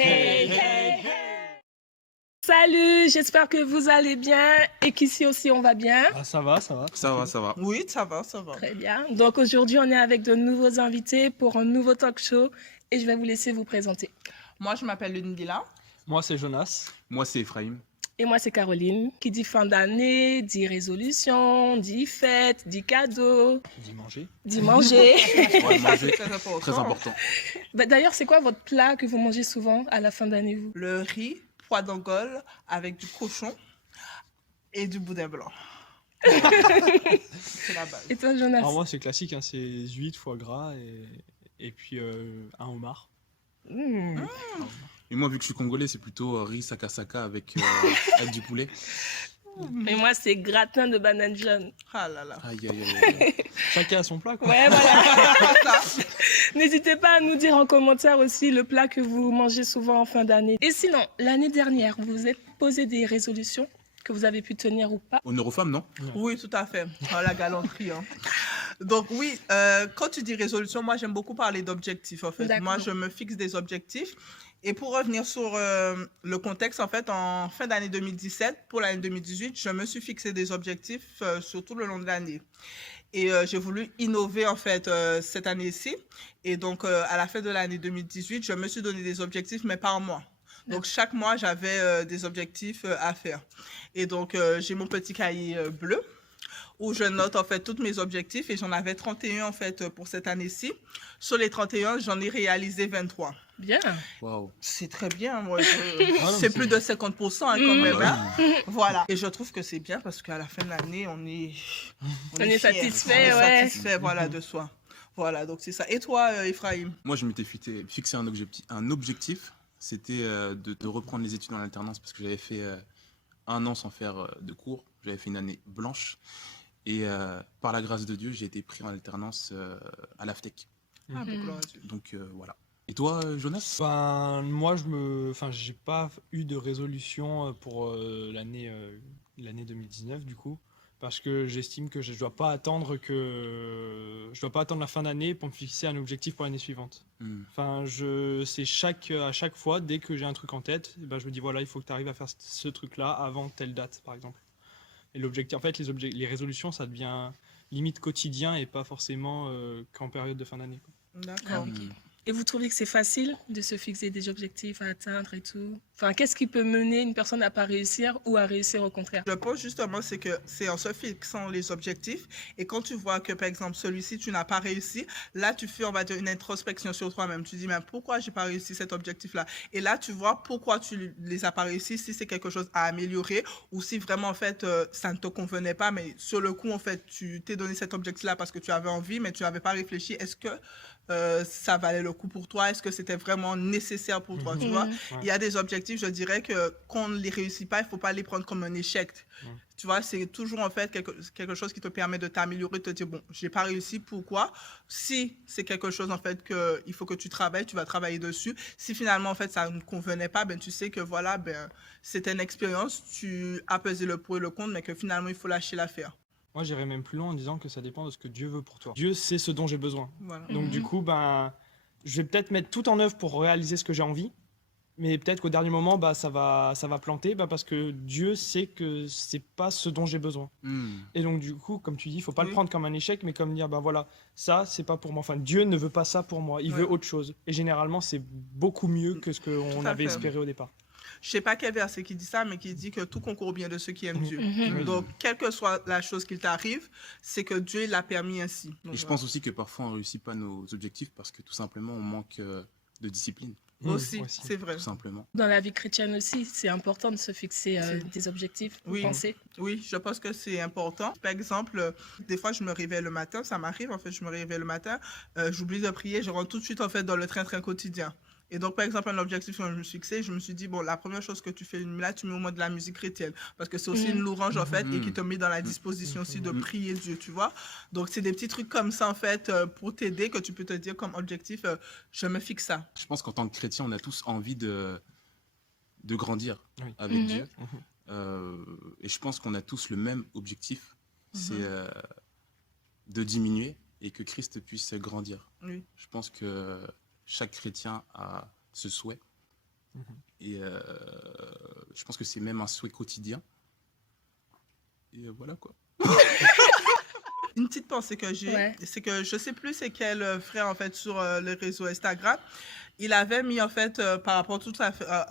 Hey, hey, hey. Salut, j'espère que vous allez bien et qu'ici aussi on va bien. Ah, ça va. Ça va. Oui, ça va. Très bien. Donc aujourd'hui, on est avec de nouveaux invités pour un nouveau talk show et je vais vous laisser vous présenter. Moi, je m'appelle Lundila. Moi, c'est Jonas. Moi, c'est Ephraim. Et moi, c'est Caroline. Qui dit fin d'année, dit résolution, dit fête, dit cadeau, Dis manger. dit manger. Ouais, manger, Très important. très important. Bah, d'ailleurs, c'est quoi votre plat que vous mangez souvent à la fin d'année, vous? Le riz, pois d'Angole avec du cochon et du boudin blanc. C'est la base. Et toi, Jonas? Alors moi, c'est classique, hein, c'est huîtres, foie gras et puis un homard. Mmh. Et moi, vu que je suis congolais, c'est plutôt riz saka avec du poulet. Et moi, c'est gratin de banane jaune. Ah là là. Aïe, aïe, aïe, aïe. Chacun a son plat, quoi. Ouais, voilà. N'hésitez pas à nous dire en commentaire aussi le plat que vous mangez souvent en fin d'année. Et sinon, l'année dernière, vous vous êtes posé des résolutions que vous avez pu tenir ou pas? Honneur aux femmes, non? Oui, tout à fait. Oh, la galanterie. Hein. Donc oui, quand tu dis résolution, moi j'aime beaucoup parler d'objectifs en fait. D'accord. Moi je me fixe des objectifs. Et pour revenir sur le contexte, en fait, en fin d'année 2017, pour l'année 2018, je me suis fixé des objectifs sur tout le long de l'année. Et j'ai voulu innover en fait cette année-ci. Et donc à la fin de l'année 2018, je me suis donné des objectifs, mais par mois. Donc chaque mois, j'avais des objectifs à faire. Et donc j'ai mon petit cahier bleu où je note en fait tous mes objectifs et j'en avais 31 en fait pour cette année-ci. Sur les 31, j'en ai réalisé 23. Bien. Waouh. C'est très bien, moi. non, C'est c'est plus bien. de 50% hein, quand même. Ouais. Hein. Voilà. Et je trouve que c'est bien parce qu'à la fin de l'année, on est est fiers. satisfait, On est ouais. satisfait, voilà, de soi. Voilà, donc c'est ça. Et toi, Ephraim? Moi, je m'étais fixé un objectif. C'était de reprendre les études en alternance parce que j'avais fait un an sans faire de cours. J'avais fait une année blanche. Et par la grâce de Dieu, j'ai été pris en alternance à l'AFTEC. Ah, ben, gloire à Dieu. Donc voilà. Et toi, Jonas? Ben, moi, j'ai pas eu de résolution pour l'année 2019 du coup, parce que j'estime que je dois pas attendre la fin d'année pour me fixer un objectif pour l'année suivante. Enfin, à chaque fois, dès que j'ai un truc en tête, eh ben, je me dis voilà, il faut que tu arrives à faire ce truc-là avant telle date, par exemple. Et l'objectif, en fait, les résolutions, ça devient limite quotidien et pas forcément qu'en période de fin d'année, quoi. D'accord. Ah, ok. Et vous trouvez que c'est facile de se fixer des objectifs à atteindre et tout? Enfin, qu'est-ce qui peut mener une personne à pas réussir ou à réussir au contraire? Je pense justement, c'est que c'est en se fixant les objectifs et quand tu vois que, par exemple, celui-ci, tu n'as pas réussi, là, tu fais, on va dire, une introspection sur toi-même. Tu dis, mais pourquoi j'ai pas réussi cet objectif-là? Et là, tu vois pourquoi tu les as pas réussi, si c'est quelque chose à améliorer ou si vraiment, en fait, ça ne te convenait pas, mais sur le coup, en fait, tu t'es donné cet objectif-là parce que tu avais envie, mais tu n'avais pas réfléchi. Est-ce que ça valait le coup pour toi? Est-ce que c'était vraiment nécessaire pour toi? Tu vois, il y a des objectifs, je dirais que quand on ne les réussit pas, il ne faut pas les prendre comme un échec. Tu vois, c'est toujours en fait quelque chose qui te permet de t'améliorer, de te dire, bon, j'ai pas réussi, pourquoi? Si c'est quelque chose en fait qu'il faut que tu travailles, tu vas travailler dessus. Si finalement en fait ça ne convenait pas, ben tu sais que voilà, ben c'était une expérience, tu as pesé le pour et le contre, mais que finalement il faut lâcher l'affaire. Moi, j'irais même plus loin en disant que ça dépend de ce que Dieu veut pour toi. Dieu sait ce dont j'ai besoin. Voilà. Donc du coup, ben, je vais peut-être mettre tout en œuvre pour réaliser ce que j'ai envie, mais peut-être qu'au dernier moment, bah, ça va planter, bah, parce que Dieu sait que c'est pas ce dont j'ai besoin. Et donc du coup, comme tu dis, il faut pas le prendre comme un échec, mais comme dire, bah voilà, ça c'est pas pour moi. Enfin, Dieu ne veut pas ça pour moi, il veut autre chose. Et généralement, c'est beaucoup mieux que ce qu'on avait espéré au départ. Je sais pas quel verset qui dit ça, mais qui dit que tout concourt bien de ceux qui aiment Dieu. Mhm. Donc, quelle que soit la chose qui t'arrive, c'est que Dieu l'a permis ainsi. Donc, Et je pense aussi que parfois on ne réussit pas nos objectifs parce que tout simplement on manque de discipline. aussi, c'est vrai. Tout simplement. Dans la vie chrétienne aussi, c'est important de se fixer des objectifs, vous Oui. pensez? Oui, je pense que c'est important. Par exemple, des fois, je me réveille le matin, ça m'arrive, en fait, je me réveille le matin, j'oublie de prier, je rentre tout de suite, en fait, dans le train-train quotidien. Et donc, par exemple, un objectif que je me suis fixé, je me suis dit, bon, la première chose que tu fais là, tu mets au moins de la musique chrétienne. Parce que c'est aussi une louange, en fait, et qui te met dans la disposition aussi de prier Dieu, tu vois. Donc, c'est des petits trucs comme ça, en fait, pour t'aider, que tu peux te dire comme objectif, je me fixe ça. Je pense qu'en tant que chrétien, on a tous envie de grandir avec Mhm. Dieu. Et je pense qu'on a tous le même objectif, c'est de diminuer et que Christ puisse grandir. Oui. Je pense que chaque chrétien a ce souhait Et je pense que c'est même un souhait quotidien. Et voilà quoi. Une petite pensée que j'ai, Ouais. c'est que je sais plus c'est quel frère en fait sur le réseau Instagram. Il avait mis en fait par rapport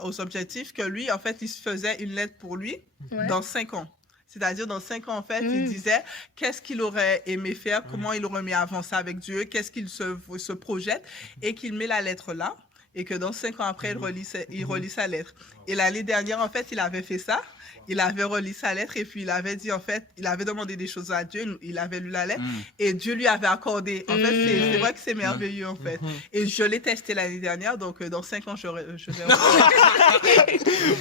aux objectifs que lui en fait il se faisait une lettre pour lui Ouais. dans 5 ans. C'est-à-dire dans 5 ans en fait il Mm. disait qu'est-ce qu'il aurait aimé faire, comment il aurait aimé avancer avec Dieu, qu'est-ce qu'il se projette et qu'il met la lettre là et que dans 5 ans après il relit sa lettre. Et l'année dernière en fait il avait fait ça. Il avait relu sa lettre et puis il avait dit en fait, il avait demandé des choses à Dieu, il avait lu la lettre et Dieu lui avait accordé. En fait, c'est vrai que c'est merveilleux en fait. Et je l'ai testé l'année dernière, donc dans 5 ans, je vais...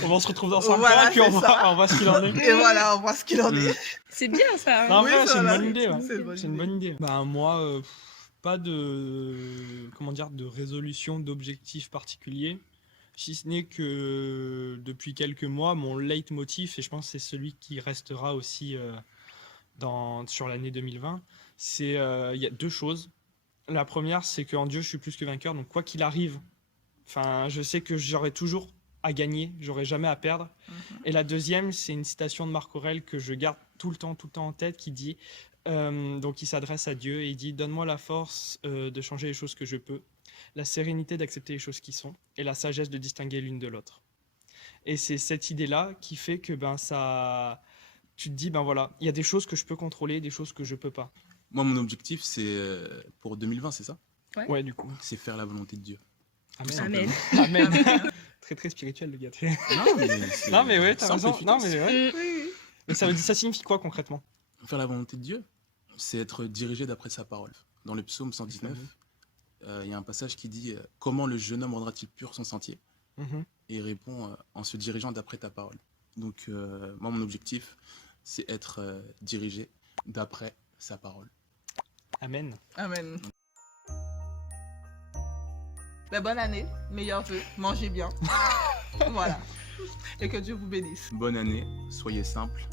On se retrouve dans 5 Voilà, ans, puis on c'est ça. voit ce qu'il en est. Et voilà, on voit ce qu'il en est. C'est bien ça. hein. Non, en Oui, vrai, c'est une voilà. bonne idée. Ouais. C'est une bonne idée. Bah, moi, pas de, comment dire, de résolution d'objectifs particuliers. Si ce n'est que depuis quelques mois, mon leitmotiv, et je pense que c'est celui qui restera aussi sur l'année 2020, il y a 2 choses. La première, c'est qu'en Dieu, je suis plus que vainqueur. Donc, quoi qu'il arrive, je sais que j'aurai toujours à gagner, j'aurai jamais à perdre. Et la deuxième, c'est une citation de Marc Aurèle que je garde tout le temps en tête, qui dit, donc il s'adresse à Dieu et il dit « Donne-moi la force de changer les choses que je peux, la sérénité d'accepter les choses qui sont, et la sagesse de distinguer l'une de l'autre. » Et c'est cette idée-là qui fait que tu te dis, voilà, il y a des choses que je peux contrôler, des choses que je peux pas. Moi, mon objectif, c'est pour 2020, c'est ça? Ouais, du coup. C'est faire la volonté de Dieu. Amen. Amen. Très très spirituel, le gars. Non, mais ouais, t'as simple et raison. Non, mais ouais. Oui. Mais ça signifie quoi concrètement? Faire la volonté de Dieu, c'est être dirigé d'après sa parole. Dans le psaume 119, il y a un passage qui dit comment le jeune homme rendra-t-il pur son sentier? Et il répond en se dirigeant d'après ta parole. Donc, moi, mon objectif, c'est être dirigé d'après sa parole. Amen. Amen. Ben, bonne année, meilleurs vœux, mangez bien. Voilà. Et que Dieu vous bénisse. Bonne année, soyez simple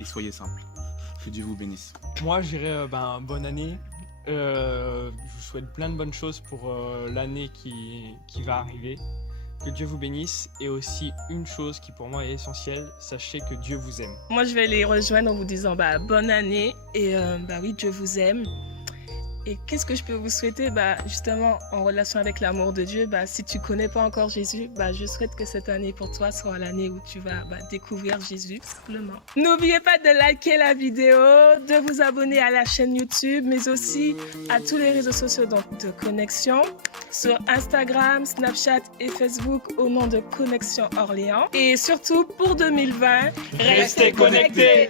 et soyez simple. Que Dieu vous bénisse. Moi, je dirais bonne année. Je vous souhaite plein de bonnes choses pour l'année qui va arriver. Que Dieu vous bénisse. Et aussi une chose qui pour moi est essentielle, sachez que Dieu vous aime. Moi, je vais les rejoindre en vous disant bonne année et oui, Dieu vous aime. Et qu'est-ce que je peux vous souhaiter? Justement, en relation avec l'amour de Dieu, si tu ne connais pas encore Jésus, je souhaite que cette année pour toi soit l'année où tu vas découvrir Jésus, simplement. N'oubliez pas de liker la vidéo, de vous abonner à la chaîne YouTube, mais aussi à tous les réseaux sociaux de Connexion, sur Instagram, Snapchat et Facebook au nom de Connexion Orléans. Et surtout, pour 2020, Restez connectés.